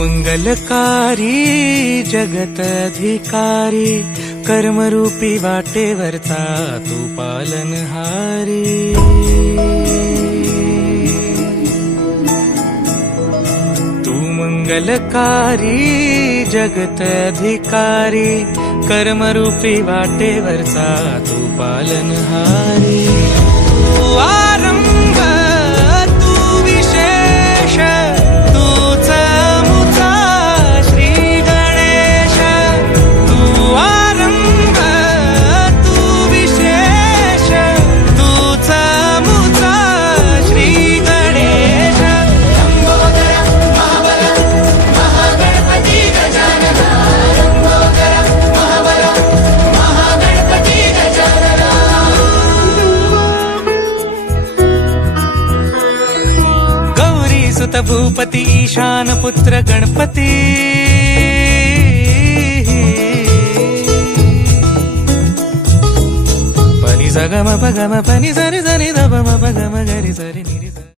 मंगलकारी जगत अधिकारी कर्मरूपी वाटेवरचा तू पालनहारी। तू मंगलकारी जगत अधिकारी कर्मरूपी वाटेवरचा तू पालनहारी। तू आरंभ तू विशेष तूच मुचा श्री गणेश। तू आरंभ तू विशेष तूच मुचा श्री गणेश। लंबोदर महाबल महागणपती गजानन। लंबोदर महाबल महागणपती गजानन। गौरी सुत भूपती ईशान पुत्र गणपती। पनि स ग म प ग म प नि स रि स नि ध प म प ग म ग रि स रि नि रि।